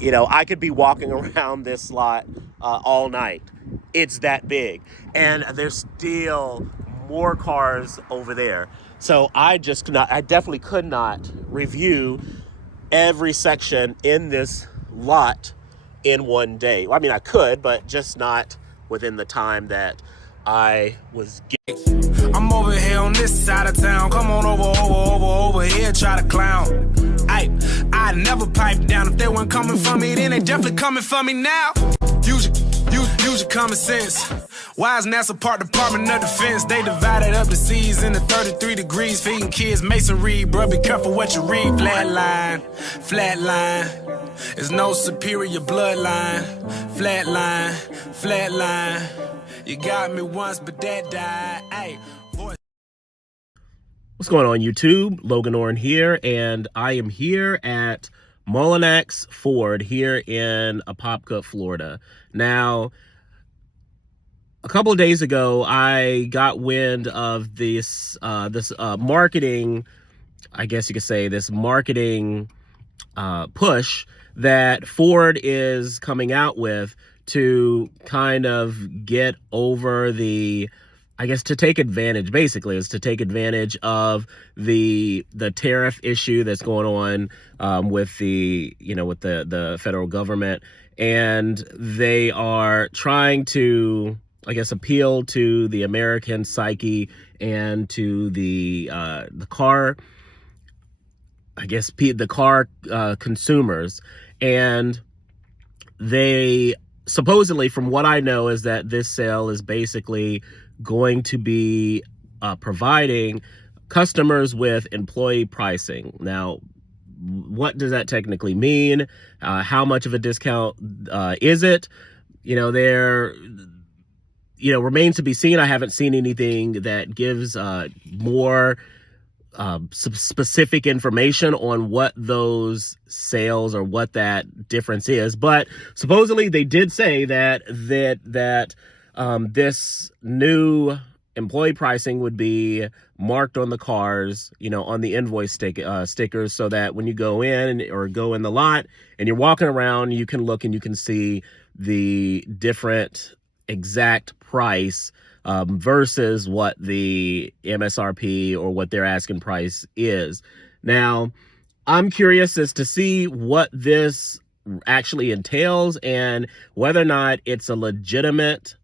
You know, I could be walking around this lot all night. It's that big. And there's still more cars over there. So I definitely could not review every section in this lot in one day. Well, I mean, I could, but just not within the time that I was given. I'm over here on this side of town. Come on over here, try to clown. I never pipe down. If they weren't coming for me, then they definitely coming for me now. Use your common sense. Why is NASA Department of Defense? They divided up the seas into 33 degrees, feeding kids masonry. Bro, be careful what you read. Flatline. There's no superior bloodline. Flatline. You got me once, but that died. Ay. What's going on, YouTube? Logan Orn here, and I am here at Mullinax Ford here in Apopka, Florida. Now, a couple of days ago, I got wind of this marketing, I guess you could say, this marketing push that Ford is coming out with to kind of get over I guess to take advantage, basically, is to take advantage of the tariff issue that's going on with the federal government, and they are trying to, I guess, appeal to the American psyche and to the car, I guess, the car consumers. And they supposedly, from what I know, is that this sale is basically going to be providing customers with employee pricing. Now, what does that technically mean? How much of a discount is it? Remains to be seen. I haven't seen anything that gives more specific information on what those sales or what that difference is. But supposedly they did say that this new employee pricing would be marked on the cars, on the invoice stickers, so that when you go in or go in the lot and you're walking around, you can look and you can see the different exact price versus what the MSRP or what their asking price is. Now, I'm curious as to see what this actually entails and whether or not it's a legitimate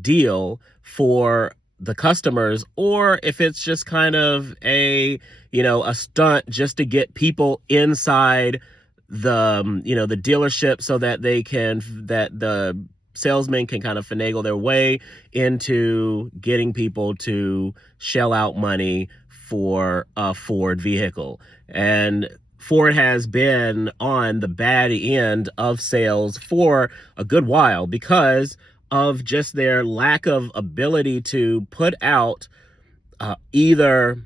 deal for the customers, or if it's just kind of a stunt just to get people inside the dealership so that the salesmen can kind of finagle their way into getting people to shell out money for a Ford vehicle. And Ford has been on the bad end of sales for a good while because of just their lack of ability to put out either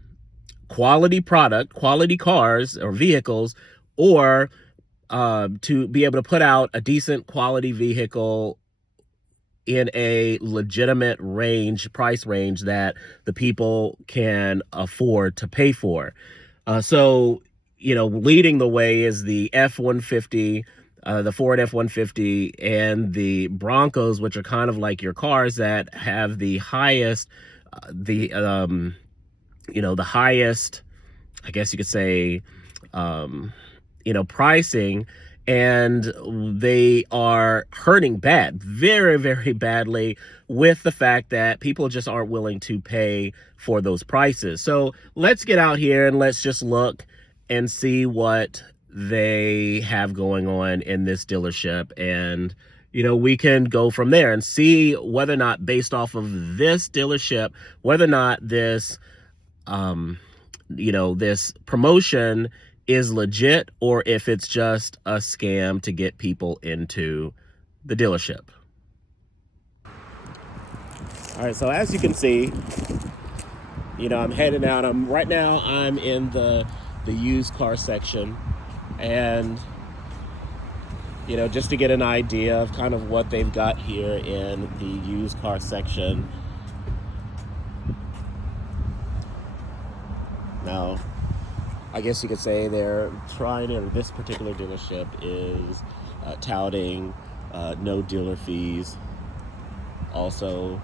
quality product, quality cars or vehicles, or to be able to put out a decent quality vehicle in a legitimate price range that the people can afford to pay for. So leading the way is the F-150, the Ford F-150, and the Broncos, which are kind of like your cars that have the highest, the highest, I guess you could say, pricing, and they are hurting very, very badly with the fact that people just aren't willing to pay for those prices. So let's get out here and let's just look and see what they have going on in this dealership, and we can go from there and see whether or not, based off of this dealership, whether or not this this promotion is legit, or if it's just a scam to get people into the dealership. All right, so as you can see, I'm heading out. Right now I'm in the used car section, and just to get an idea of kind of what they've got here in the used car section. Now, I guess you could say they're trying, or this particular dealership is touting no dealer fees. Also,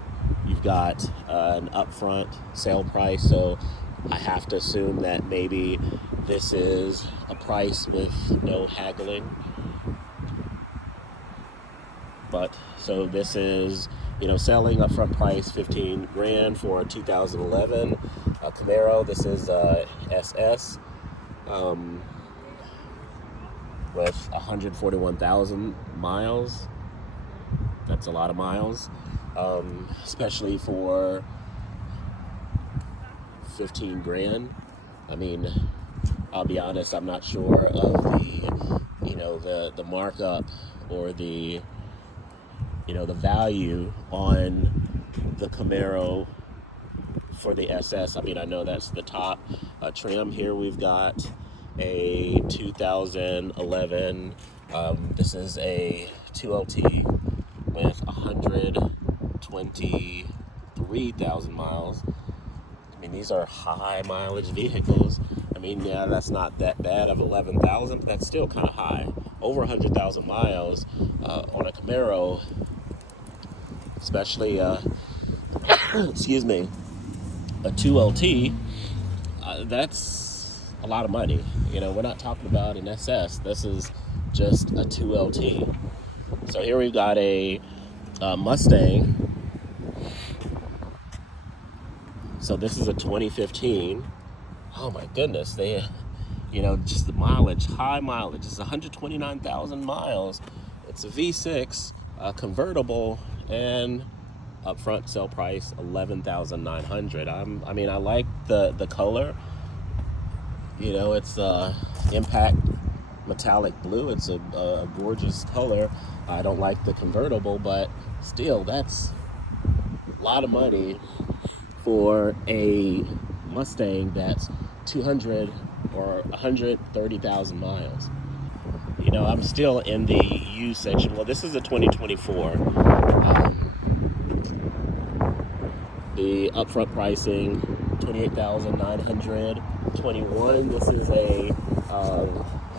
you've got an upfront sale price, so I have to assume that maybe this is a price with no haggling. But so this is, selling upfront price 15 grand for a 2011 Camaro. This is SS with 141,000 miles. That's a lot of miles, especially for 15 grand. I mean, I'll be honest, I'm not sure of the markup or the value on the Camaro for the SS. I mean, I know that's the top trim. Here we've got a 2011, this is a 2LT with 123,000 miles. I mean, these are high mileage vehicles. I mean, yeah, that's not that bad of 11,000, but that's still kind of high. Over 100,000 miles on a Camaro, especially, excuse me, a 2LT, that's a lot of money. We're not talking about an SS. This is just a 2LT. So here we've got a Mustang. So this is a 2015. Oh my goodness, just the mileage, high mileage. It's 129,000 miles. It's a V6 convertible, and upfront sale price $11,900. I like the color. It's impact metallic blue. It's a gorgeous color. I don't like the convertible, but still, that's a lot of money for a Mustang that's 200 or 130,000 miles. I'm still in the used section. Well, this is a 2024. The upfront pricing, $28,921. This is I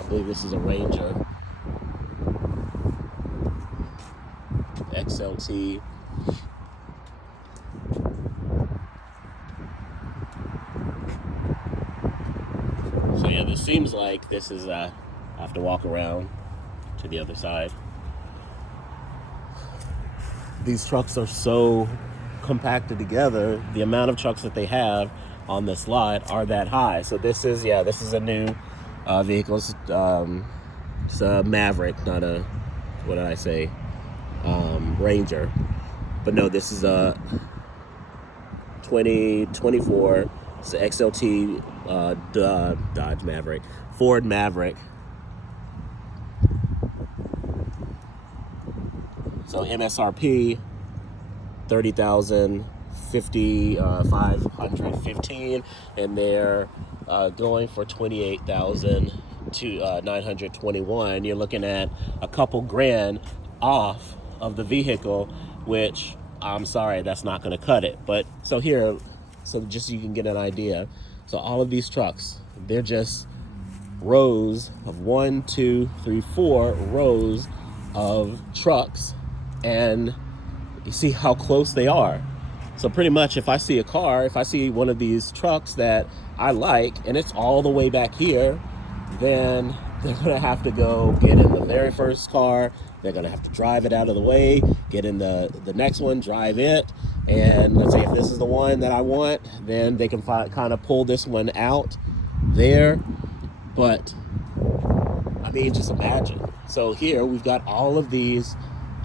believe this is a Ranger XLT. So yeah, this seems like this is, I have to walk around to the other side. These trucks are so compacted together. The amount of trucks that they have on this lot are that high. So this is a new vehicle. It's a Maverick, not a, what did I say? Ranger. But no, this is a 2024. It's an XLT Dodge Maverick, Ford Maverick. So MSRP 30,515, and they're going for 28,921. You're looking at a couple grand off of the vehicle, which I'm sorry, that's not going to cut it. But so just so you can get an idea, so all of these trucks, they're just rows of 1, 2, 3, 4 rows of trucks, and you see how close they are. So pretty much if I see one of these trucks that I like, and it's all the way back here, then they're gonna have to go get in the very first car. They're gonna have to drive it out of the way, get in the next one, drive it, and let's say if this is the one that I want, then they can kind of pull this one out there. But I mean, just imagine. So here we've got all of these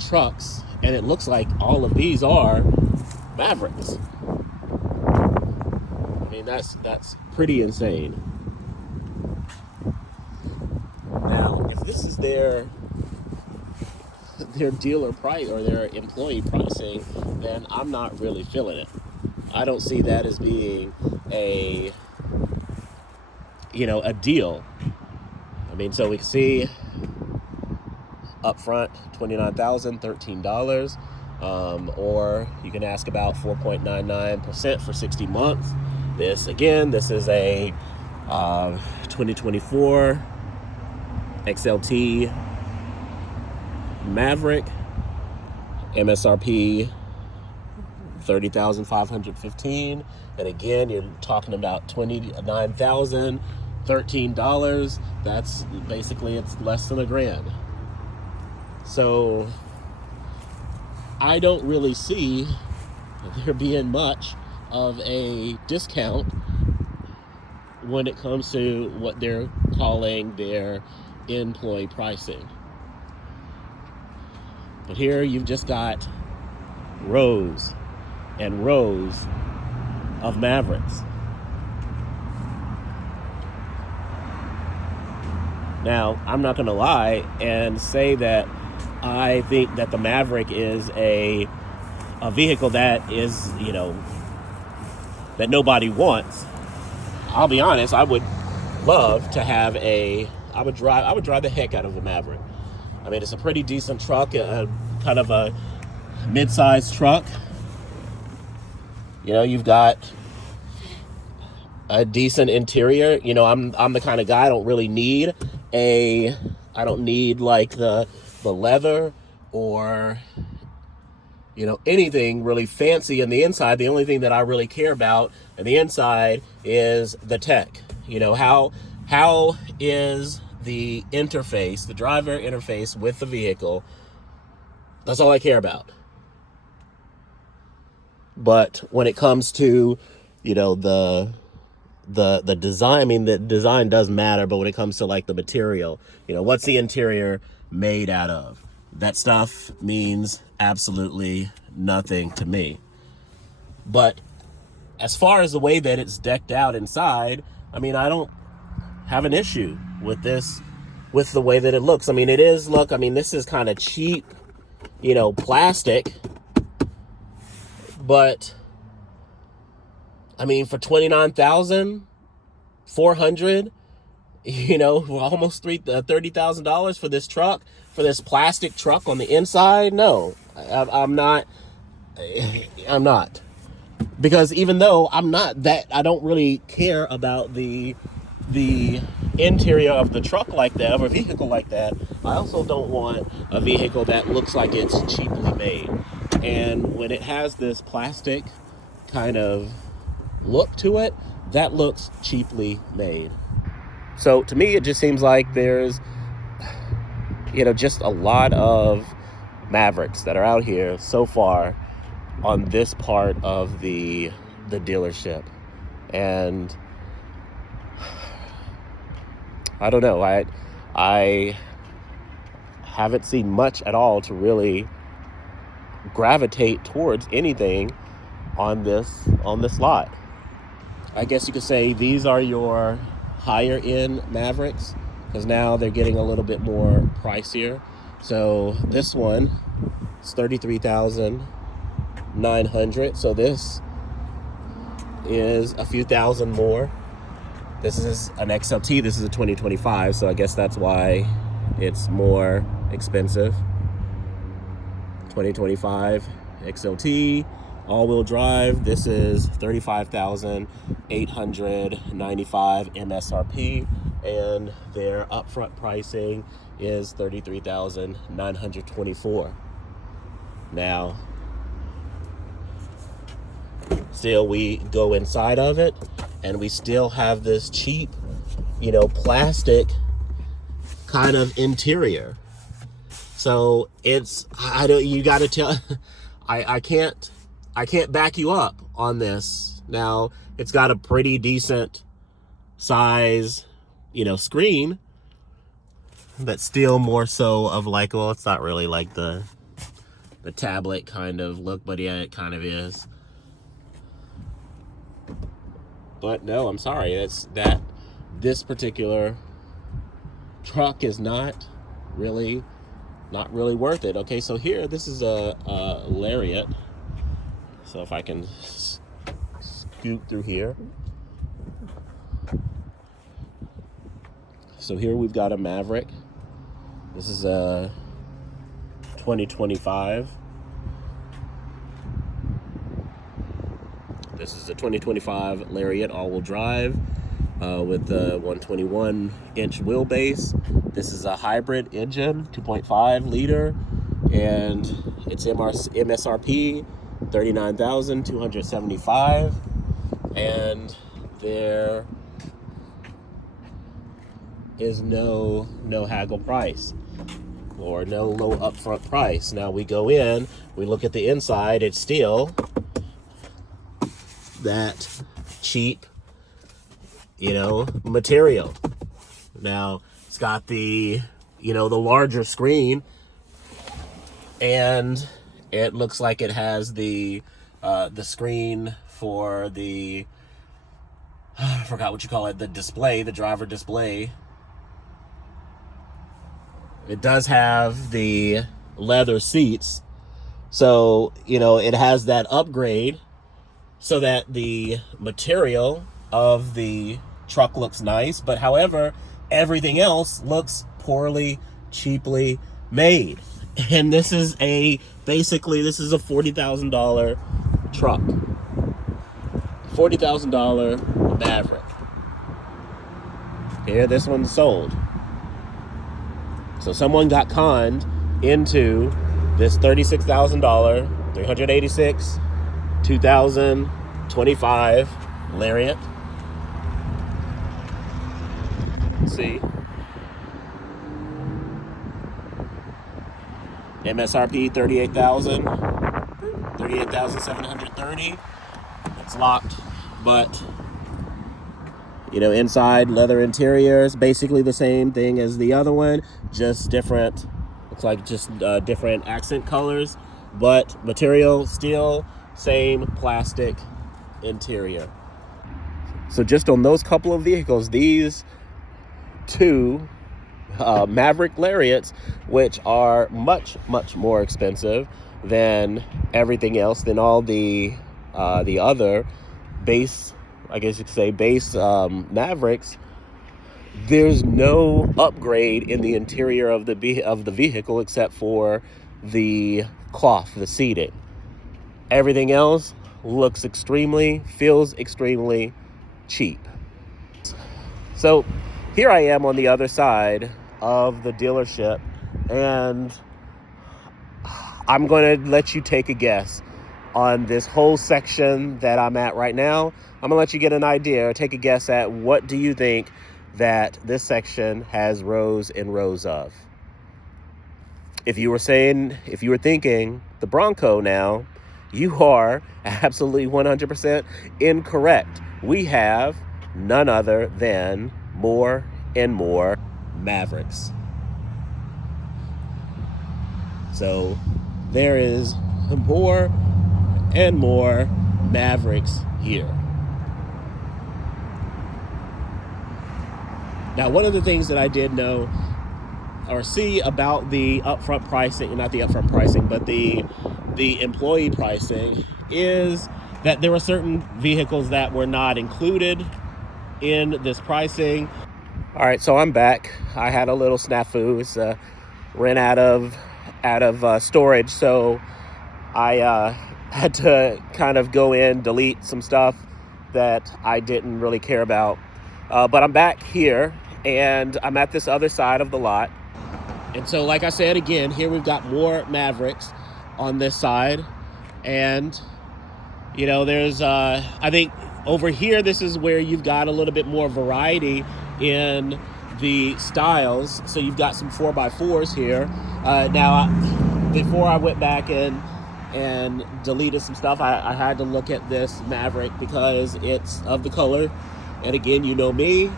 trucks, and it looks like all of these are Mavericks. I mean, that's pretty insane. Now, if this is their dealer price or their employee pricing, then I'm not really feeling it. I don't see that as being a deal. I mean, so we can see up front $29,000, $13, or you can ask about 4.99% for 60 months. This is a 2024 XLT Maverick, MSRP $30,515, and again, you're talking about $29,013. That's basically, it's less than $1,000. So I don't really see there being much of a discount when it comes to what they're calling their employee pricing. But here you've just got rows and rows of Mavericks. Now, I'm not going to lie and say that I think that the Maverick is a vehicle that is, you know, that nobody wants. I'll be honest, I would love to have I would drive the heck out of a Maverick. I mean, it's a pretty decent truck, kind of a mid-sized truck. You know, you've got a decent interior. You know, I'm the kind of guy, I don't need like the leather or, you know, anything really fancy in the inside. The only thing that I really care about in the inside is the tech. You know, how is the interface, the driver interface with the vehicle? That's all I care about. But when it comes to, you know, the design, I mean, the design does matter, but when it comes to like the material, you know, what's the interior made out of? That stuff means absolutely nothing to me. But as far as the way that it's decked out inside, I mean, I don't have an issue with this, with the way that it looks. I mean, it is, look, I mean, this is kind of cheap, you know, plastic. But I mean, for $29,400, you know, almost $30,000 for this truck, for this plastic truck on the inside. No, I'm not. Because even though I don't really care about the interior of the truck like that, of a vehicle like that, I also don't want a vehicle that looks like it's cheaply made. And when it has this plastic kind of look to it, that looks cheaply made. So to me, it just seems like there's, you know, just a lot of Mavericks that are out here so far on this part of the dealership. And I don't know, I haven't seen much at all to really gravitate towards anything on this lot. I guess you could say these are your higher end Mavericks, because now they're getting a little bit more pricier. So this one is $33,900. So this is a few thousand more. This is an XLT. This is a 2025. So I guess that's why it's more expensive. 2025 XLT, all-wheel drive. This is $35,895 MSRP, and their upfront pricing is $33,924. Now, still we go inside of it, and we still have this cheap, you know, plastic kind of interior. So it's, you got to tell, I can't back you up on this. Now, it's got a pretty decent size, you know, screen, but still more so of like, well, it's not really like the tablet kind of look, but yeah, it kind of is. But no, I'm sorry, this particular truck is not really worth it. Okay, so here, this is a Lariat. So if I can scoot through here. So here we've got a Maverick. This is a 2025. This is a 2025 Lariat all-wheel drive with the 121-inch wheelbase. This is a hybrid engine, 2.5 liter, and it's MSRP $39,275, and there is no haggle price or no low upfront price. Now we go in, we look at the inside, it's still that cheap, material. Now it's got the, the larger screen, and it looks like it has the screen for the, I forgot what you call it, the display, the driver display. It does have the leather seats, so it has that upgrade so that the material of the truck looks nice, but however, everything else looks poorly, cheaply made. And this is basically a $40,000 truck. $40,000 Maverick. Here, this one's sold. So someone got conned into this $36,000, 386, 2025 Lariat. Let's see. MSRP 38,730. It's locked, but inside leather interiors, basically the same thing as the other one, just different. Looks like just different accent colors, but material still same plastic interior. So just on those couple of vehicles, these two Maverick Lariats, which are much more expensive than everything else, than all the other base, I guess you could say, base Mavericks, there's no upgrade in the interior of the vehicle except for the cloth, the seating. Everything else feels extremely cheap. So here I am on the other side of the dealership, and I'm going to let you take a guess on this whole section that I'm at right now. I'm going to let you get an idea or take a guess at what do you think that this section has rows and rows of. If you were thinking the Bronco now, you are absolutely 100% incorrect. We have none other than more and more Mavericks. So there is more and more Mavericks here. Now, one of the things that I did know or see about the upfront pricing, not the upfront pricing, but the employee pricing, is that there were certain vehicles that were not included in this pricing. All right, so I'm back. I had a little snafu. It's ran out of storage, so I had to kind of go in, delete some stuff that I didn't really care about. But I'm back here, and I'm at this other side of the lot. And so, like I said, again, here we've got more Mavericks on this side. And, there's, I think over here, this is where you've got a little bit more variety in the styles. So you've got some 4x4s here. Now, before I went back in and deleted some stuff, I had to look at this Maverick because it's of the color. And again, you know me,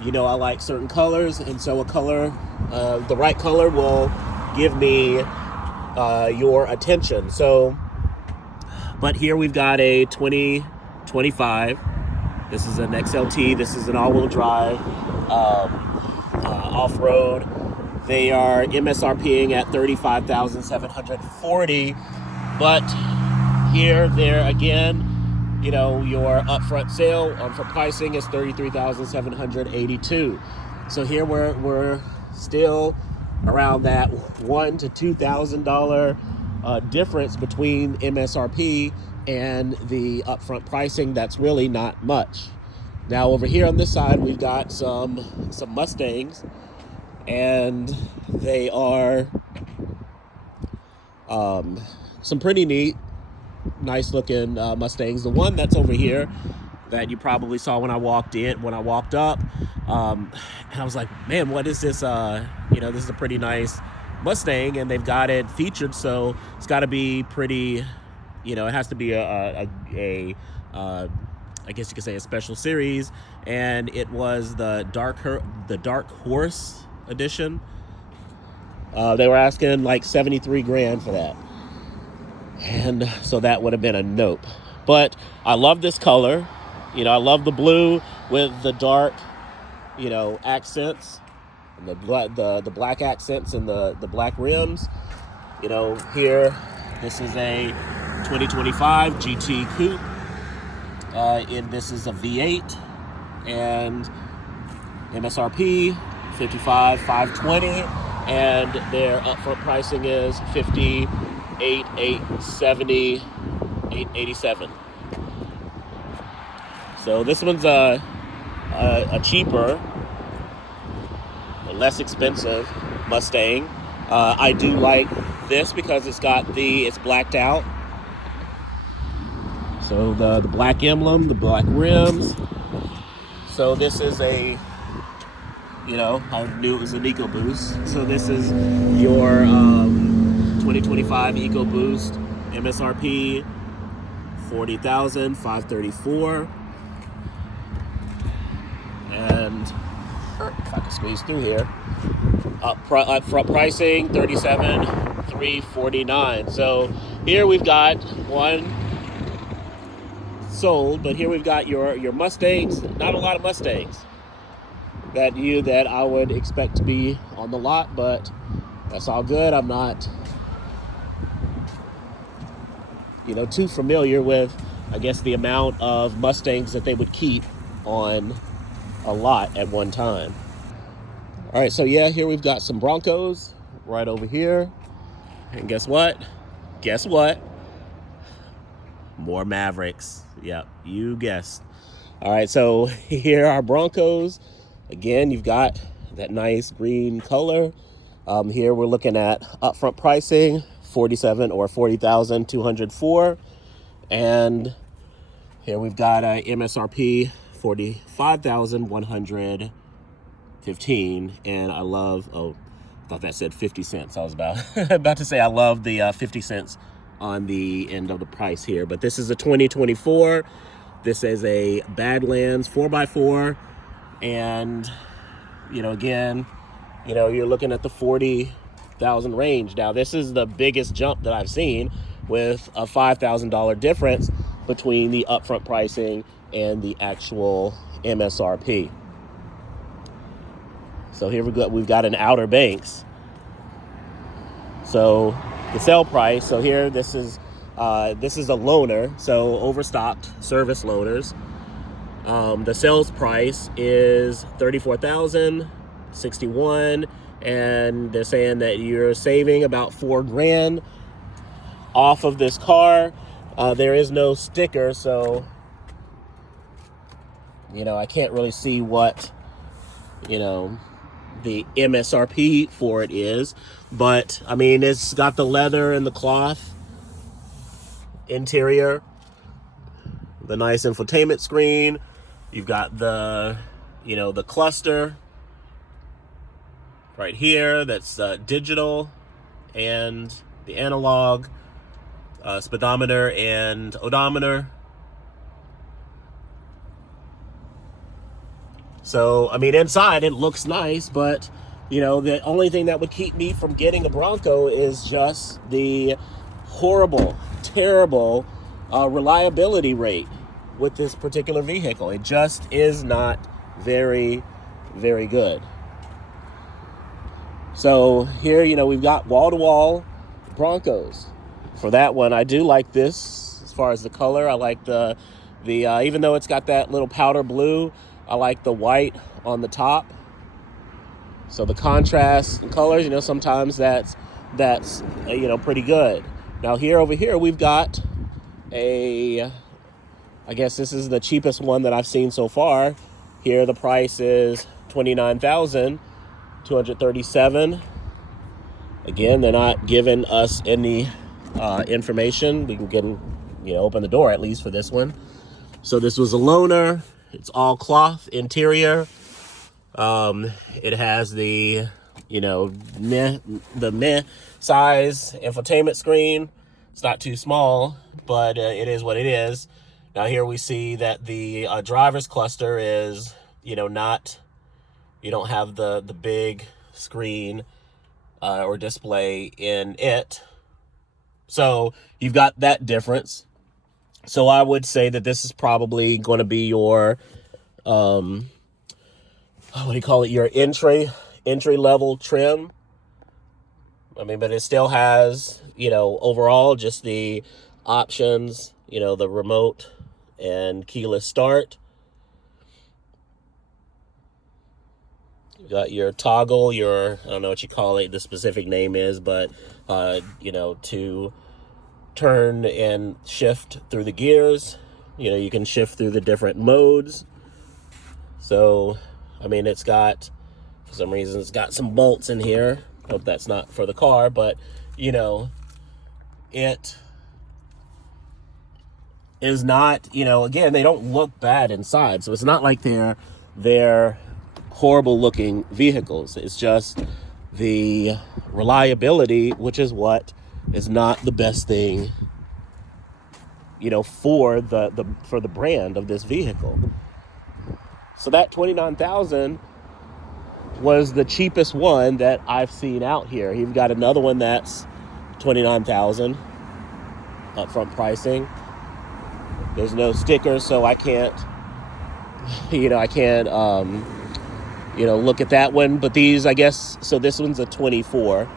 I like certain colors, and so the right color will give me your attention. So, but here we've got a 2025. This is an XLT. This is an all-wheel drive, off-road. They are MSRPing at $35,740, but there again, your upfront sale for pricing is $33,782. So here we're still around that $1,000 to $2,000 difference between MSRP and the upfront pricing. That's really not much. Now over here on this side, we've got some Mustangs, and they are Some pretty neat, nice looking Mustangs. The one that's over here that you probably saw when I walked up, and I was like, man, what is this? This is a pretty nice Mustang, and they've got it featured, so it's got to be pretty, it has to be I guess you could say a special series, and it was the Dark Horse edition. They were asking like 73 grand for that, and so that would have been a nope. But I love this color. I love the blue with the dark, accents, and the black accents and the black rims. Here, this is a 2025 GT Coupe. And this is a V8, and MSRP $55,520, and their upfront pricing is $58,870, $887. So this one's a cheaper, a less expensive Mustang. I do like this because it's blacked out. So the black emblem, the black rims. So this is I knew it was an EcoBoost. So this is your 2025 EcoBoost, MSRP $40,534. And if I can squeeze through here, upfront pricing $37,349. So here we've got one sold, but here we've got your Mustangs. Not a lot of Mustangs that I would expect to be on the lot, but that's all good. I'm not too familiar with, I guess, the amount of Mustangs that they would keep on a lot at one time. All right, so yeah, here we've got some Broncos right over here, and guess what more Mavericks. Yep, you guessed. All right, so here are Broncos. Again, you've got that nice green color. Here we're looking at upfront pricing $40,204, and here we've got a MSRP $45,115, and I love. I thought that said 50 cents. I was about to say I love the 50 cents on the end of the price here, but this is a 2024. This is a Badlands 4x4, and again, you're looking at the 40,000 range. Now this is the biggest jump that I've seen, with a $5,000 difference between the upfront pricing and the actual MSRP. So here we've got an Outer Banks. So the sale price, so here this is a loaner, so overstocked service loaners. The sales price is $34,061, and they're saying that you're saving about $4,000 off of this car. There is no sticker, so I can't really see what the MSRP for it is, but I mean, it's got the leather and the cloth interior, the nice infotainment screen. You've got the cluster right here that's digital, and the analog speedometer and odometer. So, I mean, inside it looks nice, but, the only thing that would keep me from getting a Bronco is just the horrible, terrible reliability rate with this particular vehicle. It just is not very, very good. So here, we've got wall-to-wall Broncos. For that one, I do like this as far as the color. I like the even though it's got that little powder blue, I like the white on the top. So the contrast in colors, sometimes that's pretty good. Now over here, we've got I guess this is the cheapest one that I've seen so far. Here the price is $29,237, Again, they're not giving us any information. We can get, open the door at least for this one. So this was a loaner. It's all cloth interior. It has the, meh size infotainment screen. It's not too small, but it is what it is. Now here we see that the driver's cluster is, not, you don't have the big screen or display in it. So you've got that difference. So I would say that this is probably going to be your, what do you call it? Your entry level trim. I mean, but it still has, overall just the options, the remote and keyless start. You got your toggle, I don't know what you call it, the specific name is, but, to turn and shift through the gears. You can shift through the different modes. So, I mean, it's got, for some reason, it's got some bolts in here. Hope that's not for the car, but, it is not, again, they don't look bad inside. So it's not like they're horrible looking vehicles. It's just the reliability, which is what is not the best thing, for the brand of this vehicle. So that $29,000 was the cheapest one that I've seen out here. You've got another one that's $29,000 upfront pricing. There's no sticker, so I can't, look at that one. But these, I guess, so this one's a 24.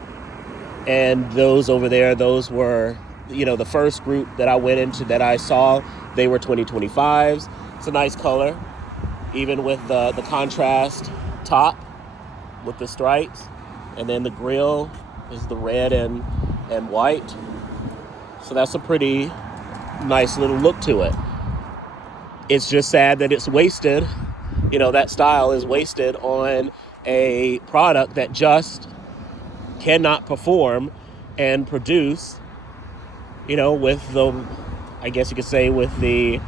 And those over there, those were, the first group that I went into that I saw, they were 2025s. It's a nice color, even with the contrast top with the stripes. And then the grille is the red and white. So that's a pretty nice little look to it. It's just sad that it's wasted. That style is wasted on a product that just cannot perform and produce, with the, I guess you could say, with the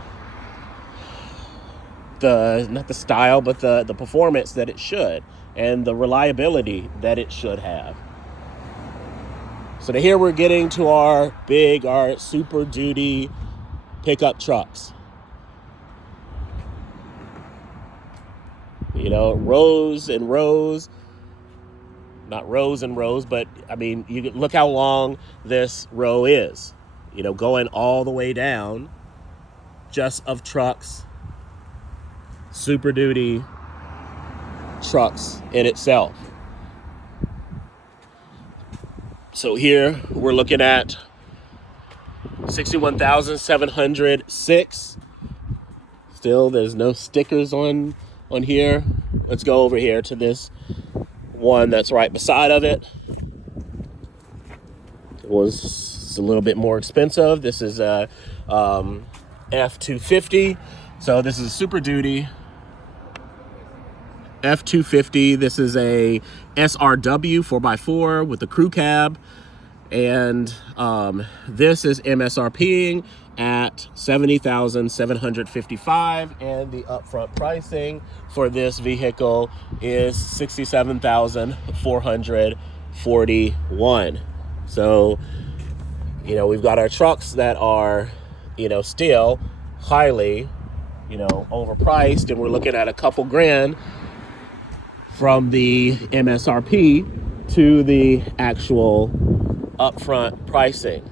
not the style, but the performance that it should and the reliability that it should have. So here we're getting to our Super Duty pickup trucks. Rows and rows, not rows and rows, but I mean, you look how long this row is, going all the way down, just of trucks, Super Duty trucks in itself. So here we're looking at 61,706. Still, there's no stickers on here. Let's go over here to this one that's right beside of it. It was a little bit more expensive. This is a F250. So this is a Super Duty F250. This is a SRW 4x4 with the crew cab. And this is MSRPing at $70,755, and the upfront pricing for this vehicle is $67,441. So, we've got our trucks that are, still highly, overpriced, and we're looking at a couple grand from the MSRP to the actual upfront pricing.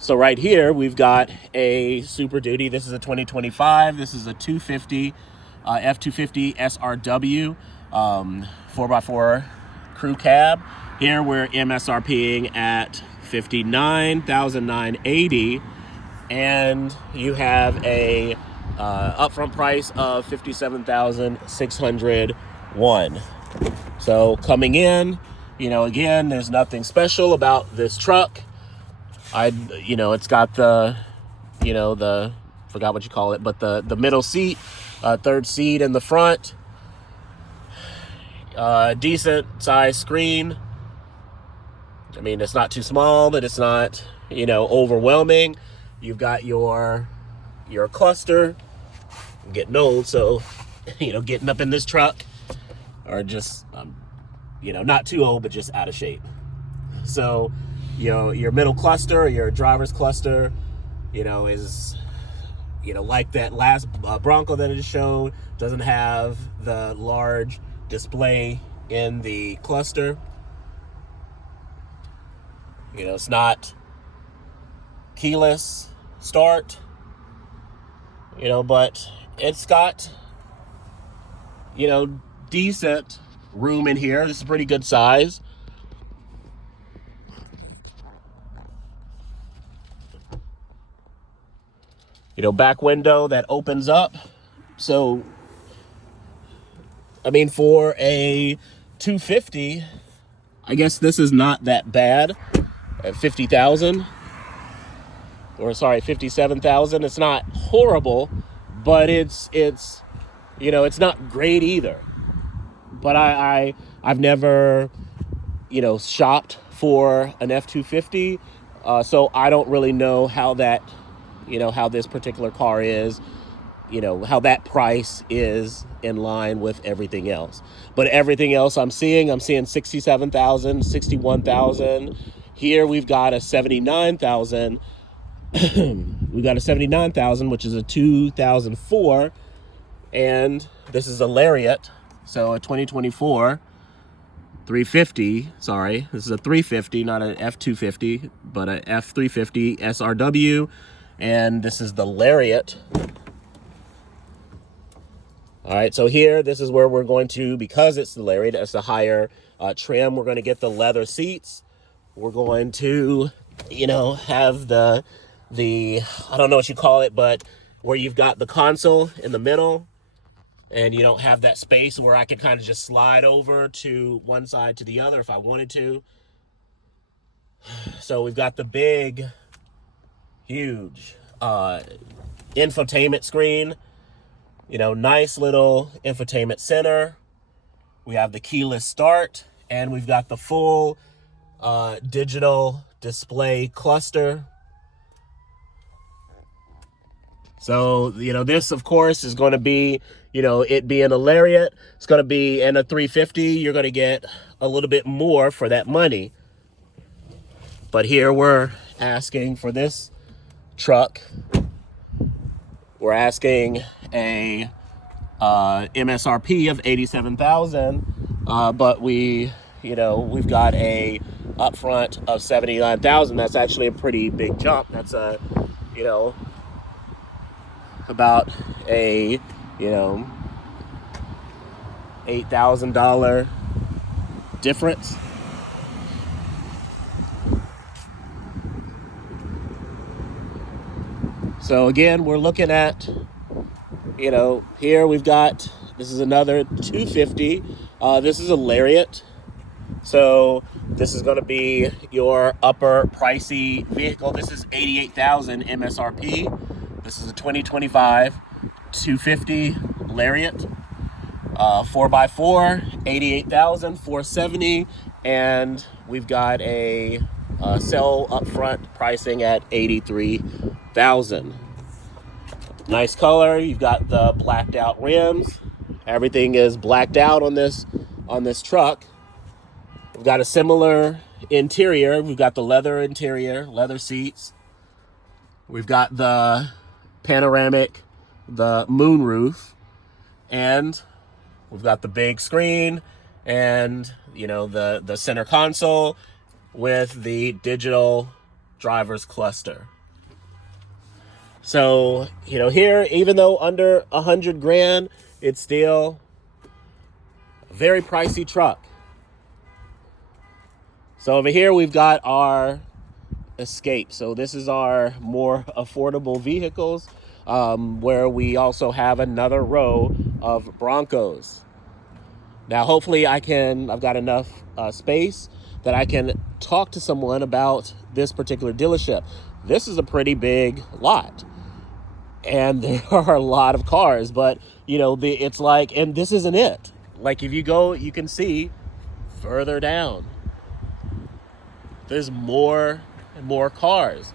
So right here, we've got a Super Duty. This is a 2025. This is a 250 F250 SRW 4x4 crew cab. Here we're MSRPing at $59,980, and you have a upfront price of $57,601. So coming in, again, there's nothing special about this truck. It's got the, forgot what you call it, but the middle seat, third seat in the front, decent size screen, I mean, it's not too small, but it's not, overwhelming. You've got your cluster. I'm getting old, so, getting up in this truck are just, not too old, but just out of shape. So, your middle cluster, or your driver's cluster, is, like that last Bronco that I just showed, doesn't have the large display in the cluster. It's not keyless start, but it's got, decent room in here. This is pretty good size. Back window that opens up. So, I mean, for a 250, I guess this is not that bad. At 50,000, or sorry, 57,000. It's not horrible, but it's not great either. But I've never, shopped for an F-250, so I don't really know how that, how this particular car is, how that price is in line with everything else. But everything else I'm seeing 67,000, 61,000. Here we've got a 79,000. We got a 79,000, which is a 2004, and this is a Lariat, so a 2024 350. Sorry, this is a 350, not an F250, but a F350 SRW, and this is the Lariat. All right, so here, this is where we're going to, because it's the Lariat, it's the higher trim, we're going to get the leather seats. We're going to, have the I don't know what you call it, but where you've got the console in the middle, and you don't have that space where I can kind of just slide over to one side to the other if I wanted to. So we've got the big, huge infotainment screen. Nice little infotainment center. We have the keyless start, and we've got the full digital display cluster. So, this, of course, is going to be, it being a Lariat, it's going to be in a 350. You're going to get a little bit more for that money. But here we're asking for this truck. We're asking a MSRP of $87,000, but we've got a upfront of $79,000. That's actually a pretty big jump. That's about a $8,000 difference. So again, we're looking at, here we've got, this is another 250. This is a Lariat. So this is going to be your upper pricey vehicle. This is $88,000 MSRP. This is a 2025 250 Lariat. 4x4, $88,000, $470, and we've got a sell upfront pricing at $83,000. Nice color. You've got the blacked out rims. Everything is blacked out on this truck. We've got a similar interior. We've got the leather interior, leather seats. We've got the panoramic, the moonroof, and we've got the big screen and, the center console with the digital driver's cluster. So, here, even though under $100,000, it's still a very pricey truck. So over here, we've got our Escape. So this is our more affordable vehicles, where we also have another row of Broncos. Now, hopefully I've got enough space that I can talk to someone about this particular dealership. This is a pretty big lot, and there are a lot of cars, but it's like, and this isn't it. Like, if you go, you can see further down. there's more and more cars.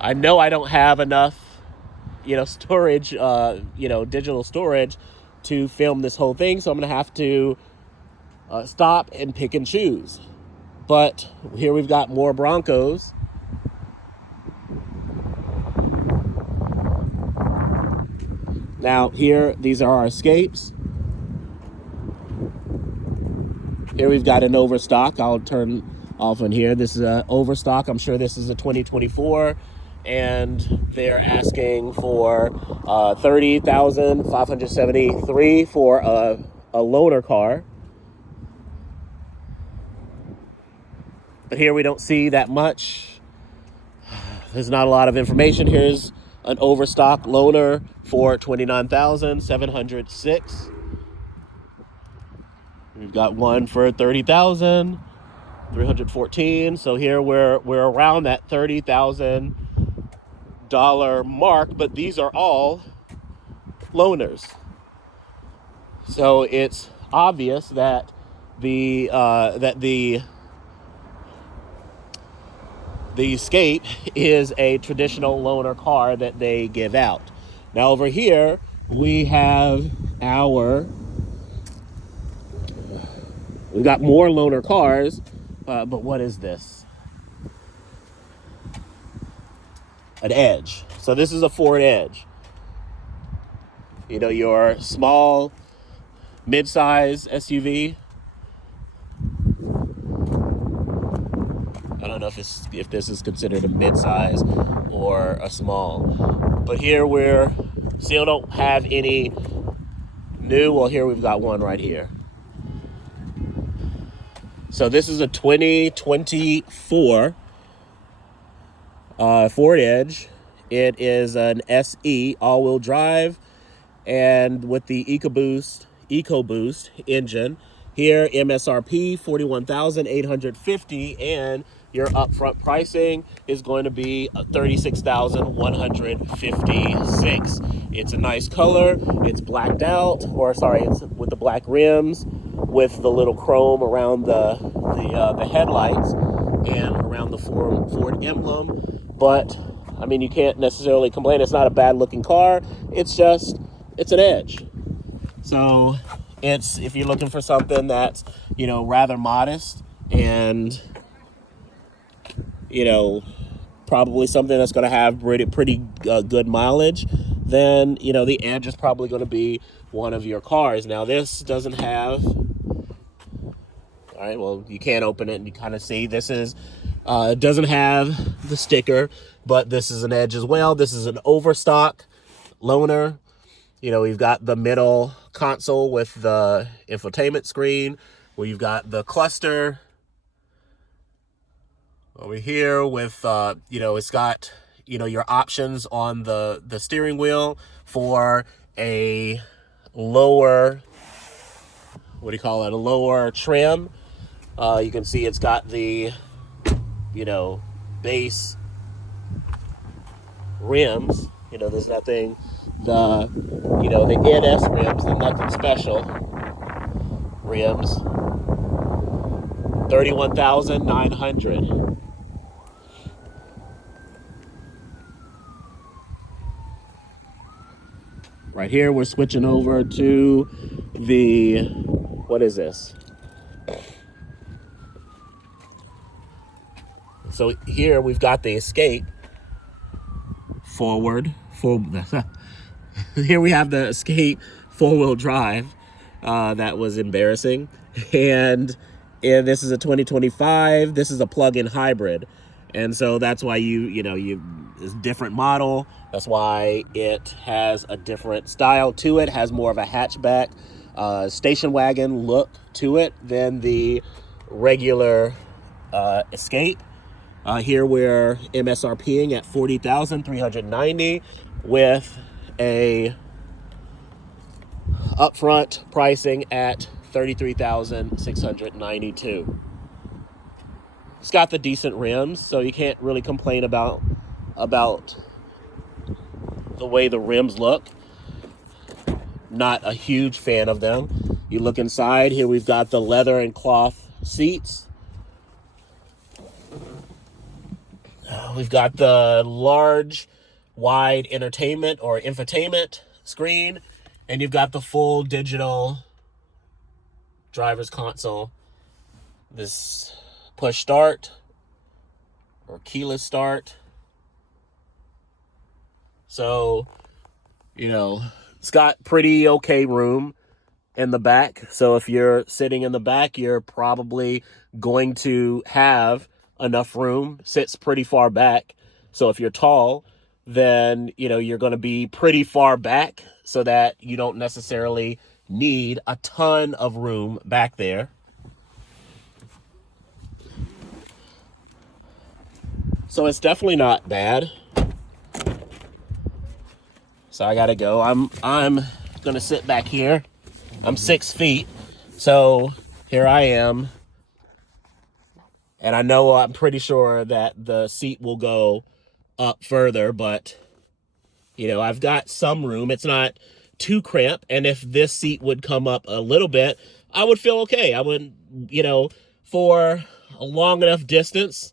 I know I don't have enough, storage, digital storage to film this whole thing, so I'm going to have to stop and pick and choose. But here we've got more Broncos. Now here, these are our Escapes. Here we've got an Overstock. I'll turn off in here. This is an Overstock. I'm sure this is a 2024. And they're asking for $30,573 for a loaner car. But here we don't see that much. There's not a lot of information. Here's an Overstock loaner for $29,706. We've got one for $30,314. So here we're around that $30,000 mark, but these are all loaners. So it's obvious that the Escape is a traditional loaner car that they give out. Now over here we have we've got more loaner cars, but what is this? An Edge. So this is a Ford Edge. Your small, mid-size SUV. I don't know if this is considered a mid-size or a small. But here we're still don't have any new. Well, here we've got one right here. So this is a 2024 Ford Edge. It is an SE all-wheel drive and with the EcoBoost engine. Here MSRP $41,850 and your upfront pricing is going to be $36,156. It's a nice color. It's blacked out, it's with the black rims, with the little chrome around the headlights and around the Ford emblem. But I mean, you can't necessarily complain. It's not a bad looking car. It's an Edge. So if you're looking for something that's rather modest and probably something that's going to have pretty good mileage, then the Edge is probably going to be one of your cars. Now this doesn't have, all right, well, you can't open it and you kind of see this is doesn't have the sticker, but this is an Edge as well. This is an Overstock loaner. We've got the middle console with the infotainment screen, where you've got the cluster over here with it's got your options on the steering wheel for a lower, a lower trim. You can see it's got the base rims. There's nothing, the NS rims, the nothing special rims. 31,900. Right here, we're switching over to the, what is this? So here we've got the Escape here we have the Escape four-wheel drive. That was embarrassing. And this is a 2025. This is a plug-in hybrid. And so that's why it's a different model. That's why it has a different style to it. Has more of a hatchback, station wagon look to it than the regular Escape. Here we're MSRPing at $40,390 with a upfront pricing at $33,692. It's got the decent rims, so you can't really complain about the way the rims look. Not a huge fan of them. You look inside, here we've got the leather and cloth seats. We've got the large, wide entertainment or infotainment screen, and you've got the full digital driver's console. This push start or keyless start. So, it's got pretty okay room in the back. So if you're sitting in the back, you're probably going to have enough room. Sits pretty far back. So if you're tall, then, you're going to be pretty far back so that you don't necessarily need a ton of room back there. So it's definitely not bad. So I gotta go. I'm gonna sit back here. I'm 6 feet, so here I am. And I know I'm pretty sure that the seat will go up further, but I've got some room. It's not too cramped, and if this seat would come up a little bit, I would feel okay. I would, for a long enough distance,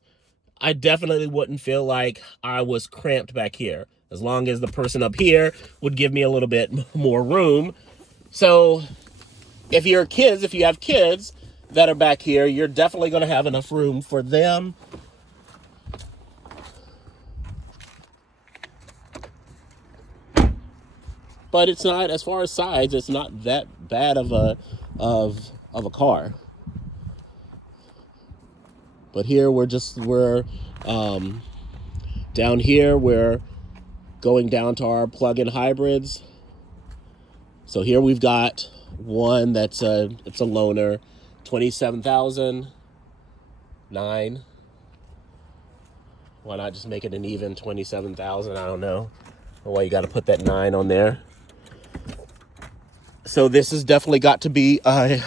I definitely wouldn't feel like I was cramped back here, as long as the person up here would give me a little bit more room. So if you have kids that are back here, you're definitely going to have enough room for them. But it's not, as far as size, it's not that bad of a car. But here we're down here, we're going down to our plug-in hybrids. So here we've got one it's a loaner, 27,009. Why not just make it an even 27,000? I don't know why you got to put that 9 on there. So this has definitely got to be a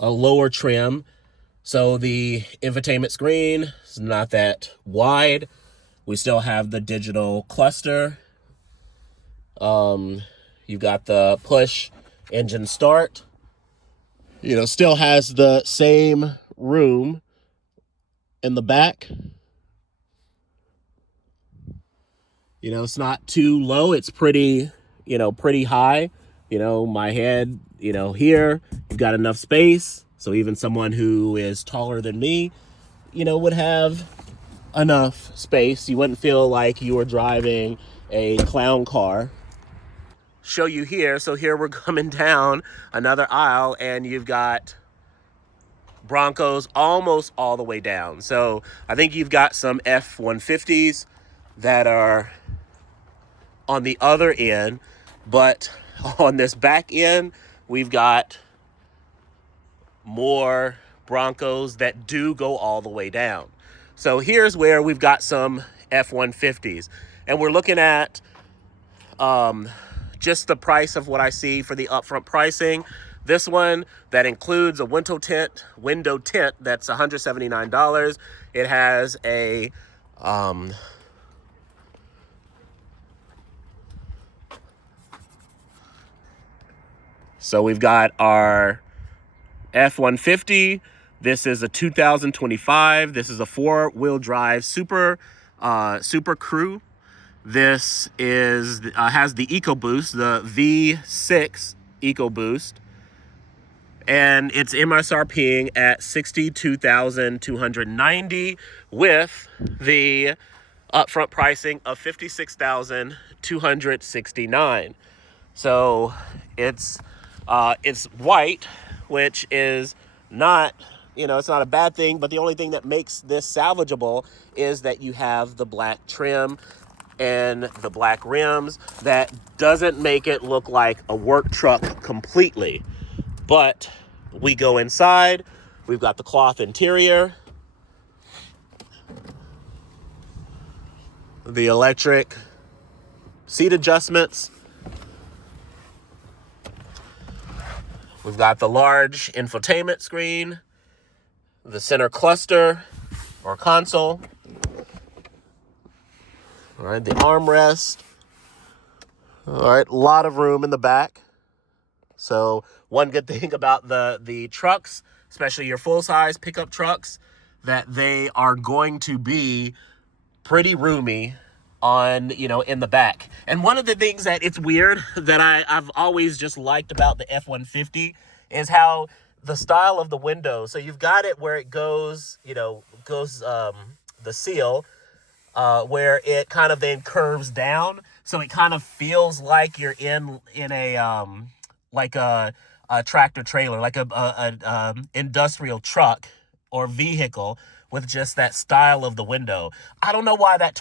lower trim. So the infotainment screen is not that wide. We still have the digital cluster. You've got the push engine start. Still has the same room in the back. It's not too low. It's pretty high. My head, here, you've got enough space. So even someone who is taller than me, would have enough space. You wouldn't feel like you were driving a clown car. Show you here. So here we're coming down another aisle, and you've got Broncos almost all the way down. So I think you've got some F-150s that are on the other end, but on this back end, we've got more Broncos that do go all the way down. So here's where we've got some F-150s, and we're looking at just the price of what I see for the upfront pricing. This one that includes a window tint that's $179. It has a so we've got our F-150. This is a 2025. This is a 4-wheel drive super crew. This is has the EcoBoost, the V6 EcoBoost, and it's MSRPing at $62,290 with the upfront pricing of $56,269. So it's white, which is not, it's not a bad thing, but the only thing that makes this salvageable is that you have the black trim and the black rims. That doesn't make it look like a work truck completely. But we go inside, we've got the cloth interior, the electric seat adjustments. We've got the large infotainment screen, the center cluster or console. All right, the armrest. All right, a lot of room in the back. So one good thing about the trucks, especially your full-size pickup trucks, that they are going to be pretty roomy on, in the back. And one of the things that it's weird that I've always just liked about the F-150 is how the style of the window. So you've got it where it goes, the seal, where it kind of then curves down. So it kind of feels like you're in a like a tractor trailer, like a industrial truck or vehicle, with just that style of the window. I don't know why that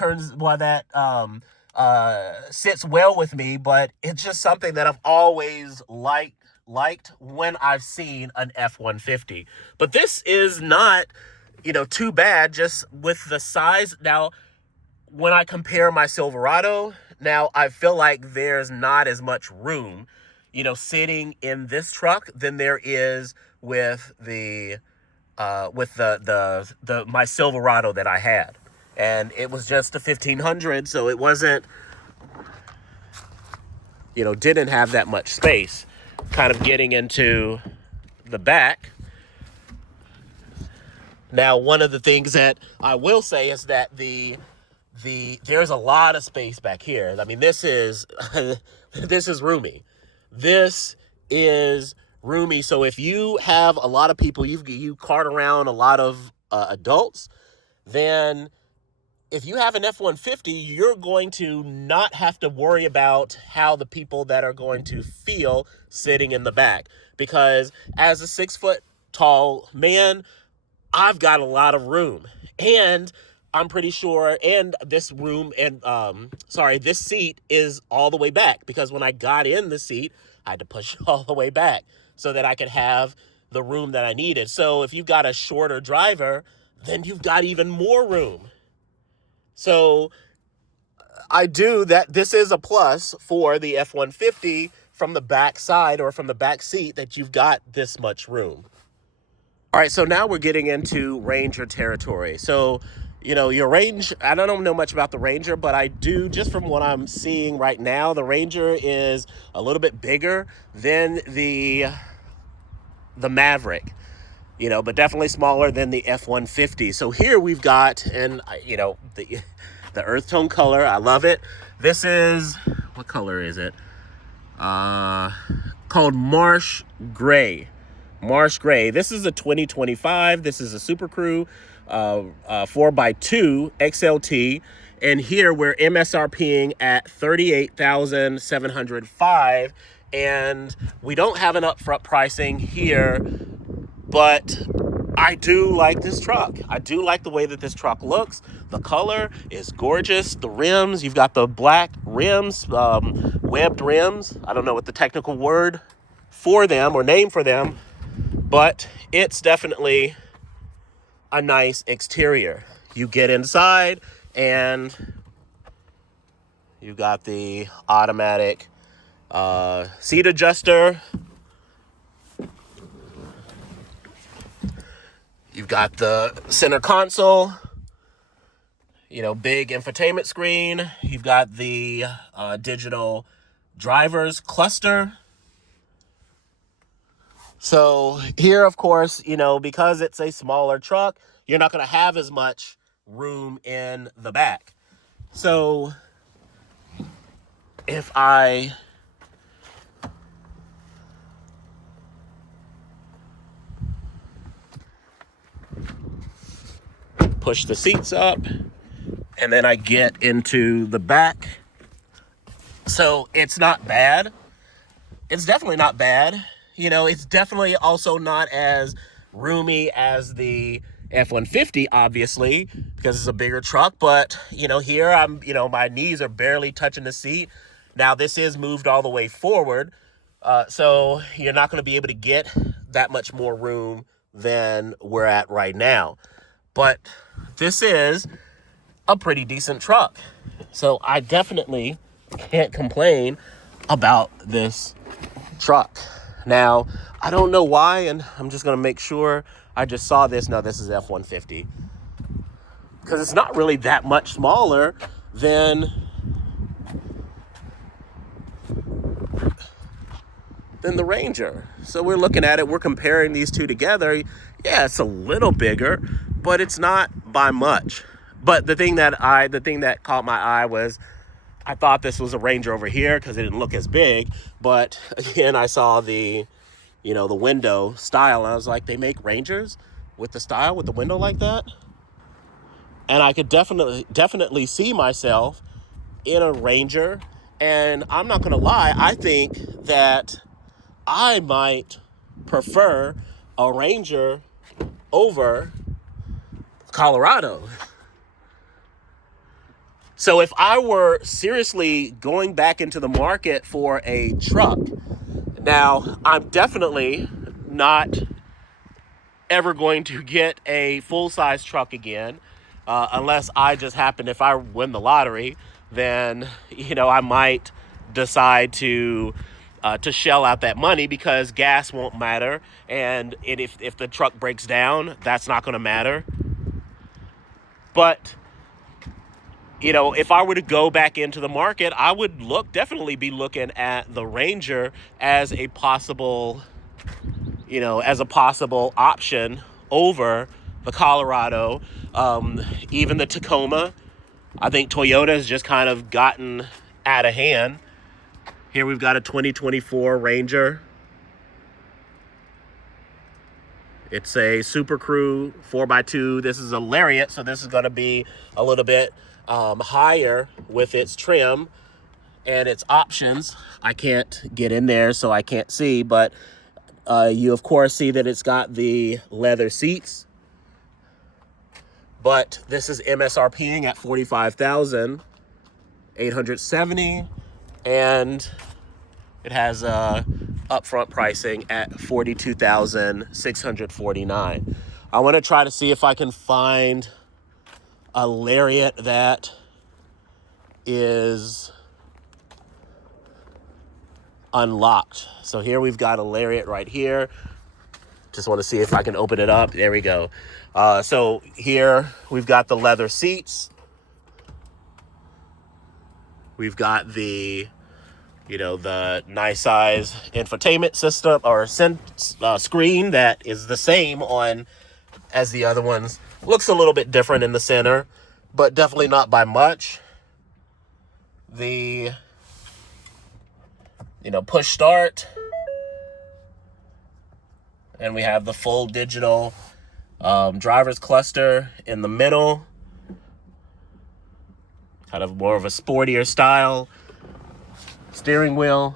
sits well with me, but it's just something that I've always liked when I've seen an F-150. But this is not, too bad, just with the size. Now, when I compare my Silverado, now I feel like there's not as much room, sitting in this truck than there is with the my Silverado that I had. And it was just a 1500, so it wasn't, didn't have that much space. Kind of getting into the back. Now, one of the things that I will say is that there's a lot of space back here. I mean, this is this is roomy. This is roomy. So if you have a lot of people, you cart around a lot of adults, then if you have an F-150, you're going to not have to worry about how the people that are going to feel sitting in the back. Because as a 6 foot tall man, I've got a lot of room. And I'm pretty sure, and this room, and this seat is all the way back, because when I got in the seat, I had to push all the way back so that I could have the room that I needed. So if you've got a shorter driver, then you've got even more room. So this is a plus for the F-150 from the back side, or from the back seat, that you've got this much room. All right, so now we're getting into Ranger territory. So, your Range, I don't know much about the Ranger, but I do, just from what I'm seeing right now, the Ranger is a little bit bigger than the Maverick, but definitely smaller than the F-150. So here we've got, and the earth tone color, I love it. This is, what color is it? Called Marsh Gray. Marsh Gray. This is a 2025. This is a Super Crew 4x2 XLT. And here we're MSRPing at $38,705. And we don't have an upfront pricing here, but I do like this truck. I do like the way that this truck looks. The color is gorgeous. The rims, you've got the black rims, webbed rims. I don't know what the technical word for them or name for them, but it's definitely a nice exterior. You get inside and you got the automatic seat adjuster. You've got the center console, big infotainment screen. You've got the digital driver's cluster. So here, of course, because it's a smaller truck, you're not going to have as much room in the back. So if I push the seats up and then I get into the back, so it's not bad. It's definitely not bad. It's definitely also not as roomy as the F-150, obviously, because it's a bigger truck. But, here I'm, my knees are barely touching the seat. Now, this is moved all the way forward. So you're not going to be able to get that much more room than we're at right now. But this is a pretty decent truck. So I definitely can't complain about this truck. Now, I don't know why, and I'm just going to make sure I just saw this. No, this is F-150. Because it's not really that much smaller than the Ranger. So we're looking at it, we're comparing these two together. Yeah, it's a little bigger, but it's not by much. But the thing that caught my eye was I thought this was a Ranger over here because it didn't look as big. But again, I saw the window style, and I was like, they make Rangers with the style, with the window like that? And I could definitely see myself in a Ranger. And I'm not gonna lie, I think that I might prefer a Ranger over Colorado. So if I were seriously going back into the market for a truck, now I'm definitely not ever going to get a full-size truck again, unless if I win the lottery, then I might decide to shell out that money, because gas won't matter, and if the truck breaks down, that's not going to matter. But if I were to go back into the market, I would definitely be looking at the Ranger as a possible option over the Colorado, even the Tacoma. I think Toyota has just kind of gotten out of hand. Here we've got a 2024 Ranger. It's a Super Crew 4x2. This is a Lariat, so this is going to be a little bit higher with its trim and its options. I can't get in there, so I can't see, but you of course see that it's got the leather seats. But this is MSRPing at $45,870, and it has upfront pricing at $42,649. I want to try to see if I can find a Lariat that is unlocked. So here we've got a Lariat right here. Just want to see if I can open it up. There we go. So here we've got the leather seats. We've got the nice size infotainment system or screen that is the same as the other ones. Looks a little bit different in the center, but definitely not by much. The push start, and we have the full digital driver's cluster in the middle, kind of more of a sportier style steering wheel,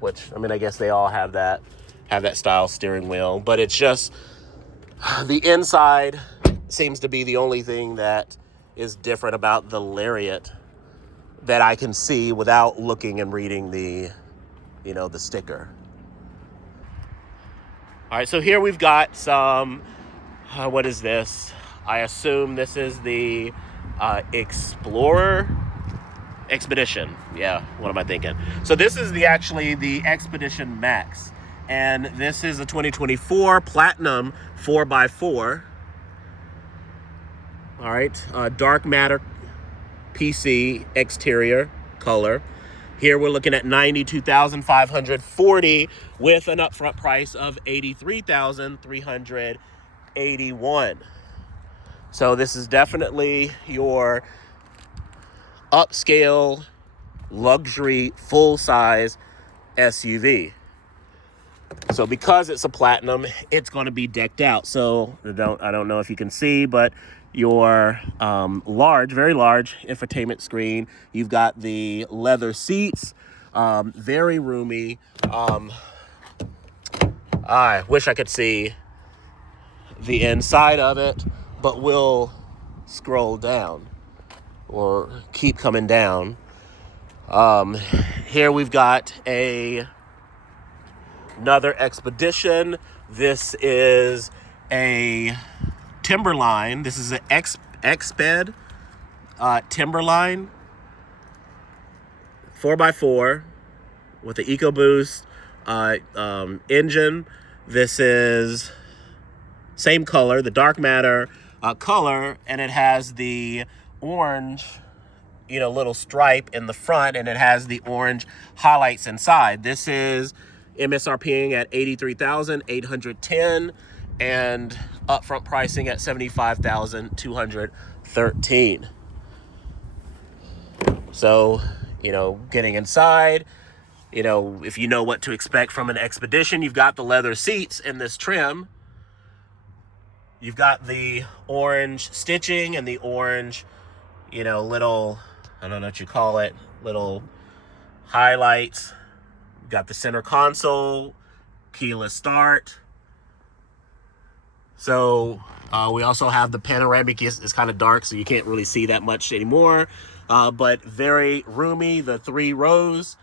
which I guess they all have that style steering wheel, but it's just the inside seems to be the only thing that is different about the Lariat that I can see without looking and reading the sticker. All right, so here we've got some, what is this? I assume this is the Expedition. Yeah, what am I thinking? So this is the Expedition Max. And this is a 2024 Platinum 4x4. All right, dark matter PC exterior color. Here we're looking at $92,540 with an upfront price of $83,381. So this is definitely your upscale luxury full-size SUV. So because it's a Platinum, it's going to be decked out. So I don't know if you can see, but your very large infotainment screen. You've got the leather seats, very roomy. I wish I could see the inside of it, but we'll scroll down or keep coming down. Here we've got another Expedition. This is a Timberline. This is an Exped Timberline 4x4 with the EcoBoost engine. This is same color, the dark matter color, and it has the orange little stripe in the front, and it has the orange highlights inside. This is MSRPing at $83,810, and upfront pricing at $75,213. So, getting inside, if you know what to expect from an Expedition, you've got the leather seats in this trim. You've got the orange stitching and the orange, little, I don't know what you call it, little highlights. You've got the center console, keyless start. So we also have the panoramic. It's kind of dark, so you can't really see that much anymore. But very roomy, the 3 rows.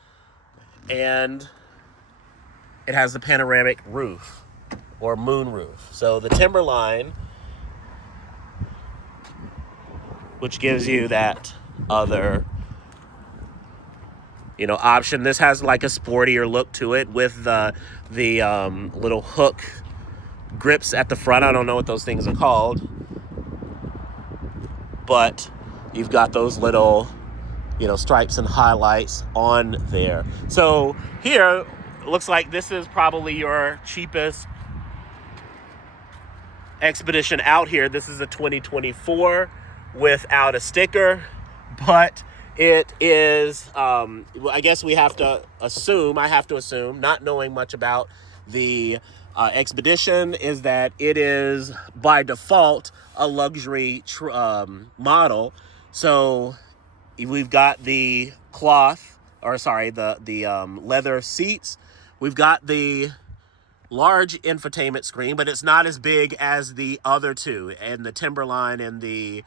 And it has the panoramic roof or moon roof. So the Timberline, which gives you that other, option. This has like a sportier look to it with the little hook grips at the front. I don't know what those things are called, but you've got those little, stripes and highlights on there. So here, it looks like this is probably your cheapest Expedition out here. This is a 2024 without a sticker, but it is, I guess I have to assume, not knowing much about the Expedition, is that it is by default a luxury model. So we've got the the leather seats. We've got the large infotainment screen, but it's not as big as the other two, and the Timberline and the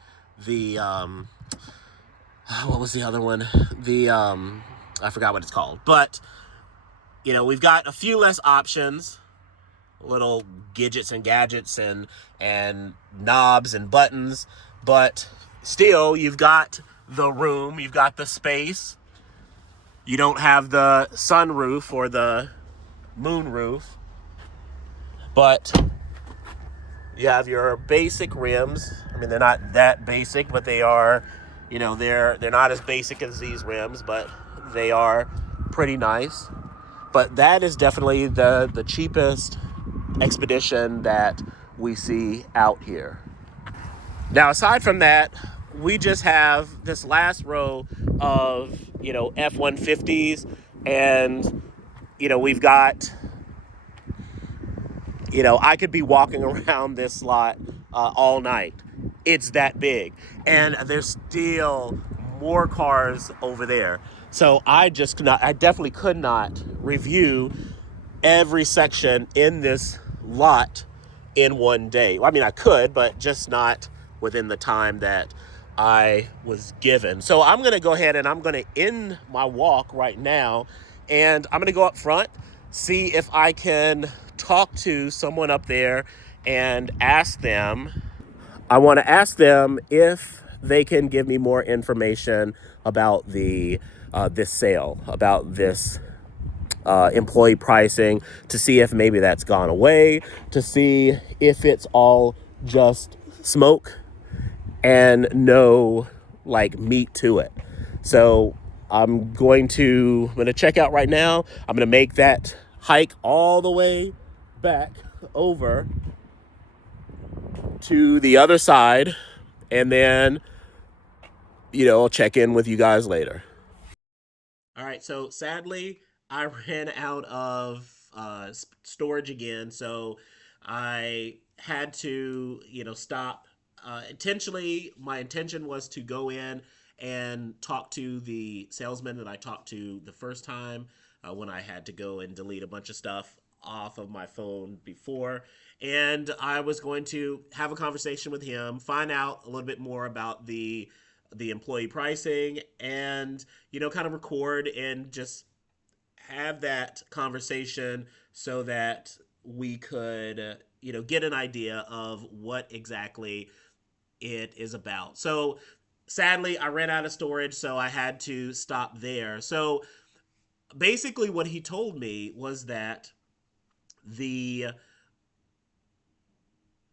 what was the other one? I forgot what it's called. But we've got a few less options, little gadgets and knobs and buttons, but still you've got the room, you've got the space. You don't have the sunroof or the moon roof, but you have your basic rims. I mean, they're not that basic, but they are, they're not as basic as these rims, but they are pretty nice. But that is definitely the cheapest Expedition that we see out here. Now, aside from that, we just have this last row of, F-150s, and, we've got, I could be walking around this lot all night. It's that big. And there's still more cars over there. So I definitely could not review every section in this lot in one day. Well, I mean, I could, but just not within the time that I was given. So I'm going to go ahead and I'm going to end my walk right now. And I'm going to go up front, see if I can talk to someone up there and ask them. I want to ask them if they can give me more information about this sale, about this employee pricing, to see if maybe that's gone away, to see if it's all just smoke and no meat to it. So I'm going to check out right now. I'm going to make that hike all the way back over to the other side, and then I'll check in with you guys later. All right, so sadly I ran out of storage again, so I had to stop. Intentionally, my intention was to go in and talk to the salesman that I talked to the first time, when I had to go and delete a bunch of stuff off of my phone before. And I was going to have a conversation with him, find out a little bit more about the employee pricing, and kind of record and just have that conversation so that we could get an idea of what exactly it is about. So sadly, I ran out of storage, so I had to stop there. So basically what he told me was that the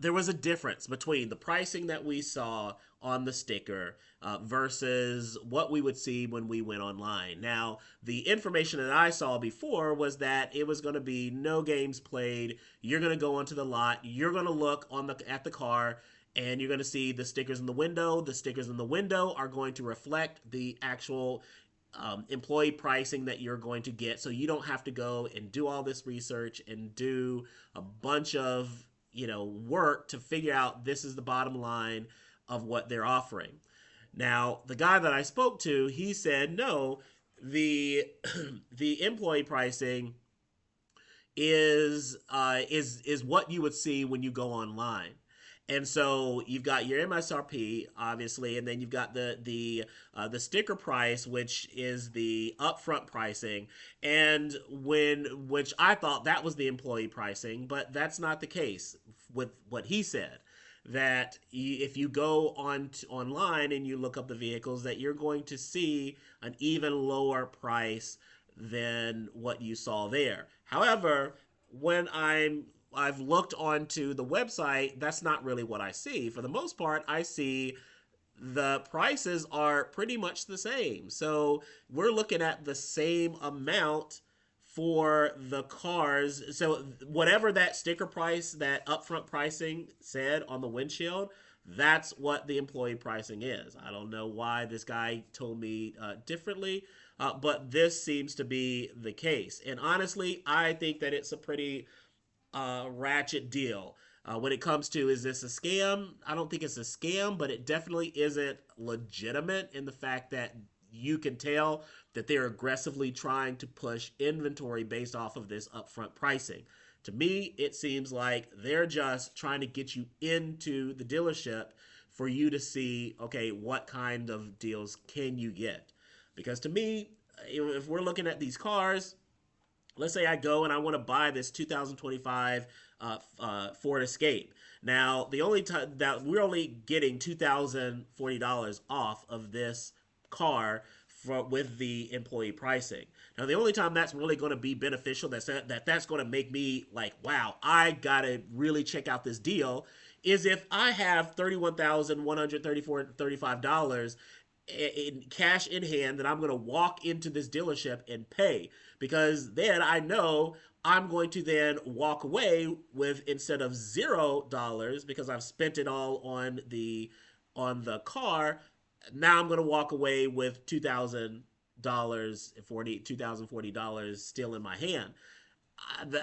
there was a difference between the pricing that we saw on the sticker versus what we would see when we went online. Now, the information that I saw before was that it was going to be no games played. You're going to go onto the lot. You're going to look on the at the car, and you're going to see the stickers in the window. The stickers in the window are going to reflect the actual employee pricing that you're going to get. So you don't have to go and do all this research and do a bunch of work to figure out this is the bottom line of what they're offering. Now, the guy that I spoke to, he said no, the the employee pricing is what you would see when you go online. And so you've got your MSRP, obviously, and then you've got the sticker price, which is the upfront pricing, and which I thought that was the employee pricing, but that's not the case with what he said. That if you go online and you look up the vehicles, that you're going to see an even lower price than what you saw there. However, when I've looked onto the website, that's not really what I see. For the most part, I see the prices are pretty much the same. So we're looking at the same amount for the cars. So whatever that sticker price, that upfront pricing said on the windshield, that's what the employee pricing is. I don't know why this guy told me differently, but this seems to be the case. And honestly, I think that it's a pretty ratchet deal. When it comes to, is this a scam? I don't think it's a scam, but it definitely isn't legitimate in the fact that you can tell that they're aggressively trying to push inventory based off of this upfront pricing. To me, it seems like they're just trying to get you into the dealership for you to see, okay, what kind of deals can you get? Because to me, if we're looking at these cars, let's say I go and I want to buy this 2025 Ford Escape. Now, the only time that we're only getting $2,040 off of this car with the employee pricing. Now, the only time that's really going to be beneficial, that's going to make me like, wow, I got to really check out this deal, is if I have $31,135 in cash in hand that I'm going to walk into this dealership and pay, because then I know I'm going to then walk away with, instead of $0 because I've spent it all on the car, now I'm going to walk away with $2,040 still in my hand.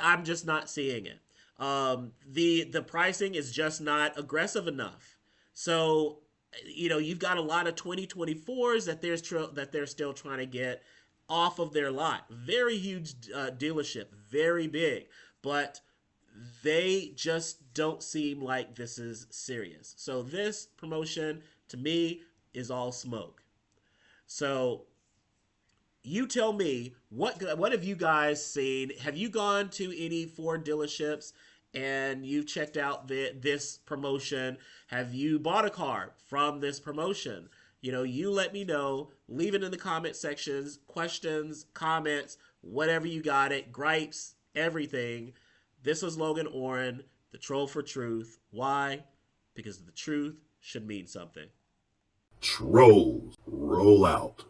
I'm just not seeing it. The pricing is just not aggressive enough. So you've got a lot of 2024s that they're still trying to get off of their lot. Very huge dealership, very big, but they just don't seem like this is serious. So this promotion, to me, is all smoke. So you tell me, what have you guys seen? Have you gone to any Ford dealerships and you've checked out this promotion? Have you bought a car from this promotion? You let me know. Leave it in the comment sections. Questions, comments, whatever you got it. Gripes, everything. This was Logan Oren, the Troll for Truth. Why? Because the truth should mean something. Trolls, roll out.